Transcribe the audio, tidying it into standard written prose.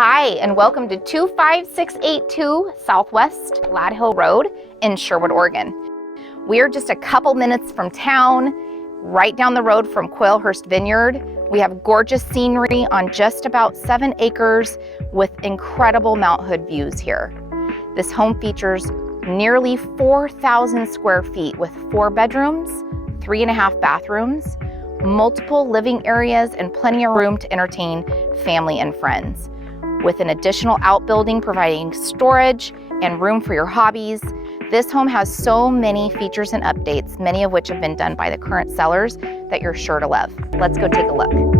Hi, and welcome to 25682 Southwest Lad Hill Road in Sherwood, Oregon. We're just a couple minutes from town, right down the road from Quailhurst Vineyard. We have gorgeous scenery on just about 7 acres with incredible Mount Hood views here. This home features nearly 4,000 square feet with 4 bedrooms, 3.5 bathrooms, multiple living areas, and plenty of room to entertain family and friends. With an additional outbuilding providing storage and room for your hobbies, this home has so many features and updates, many of which have been done by the current sellers, that you're sure to love. Let's go take a look.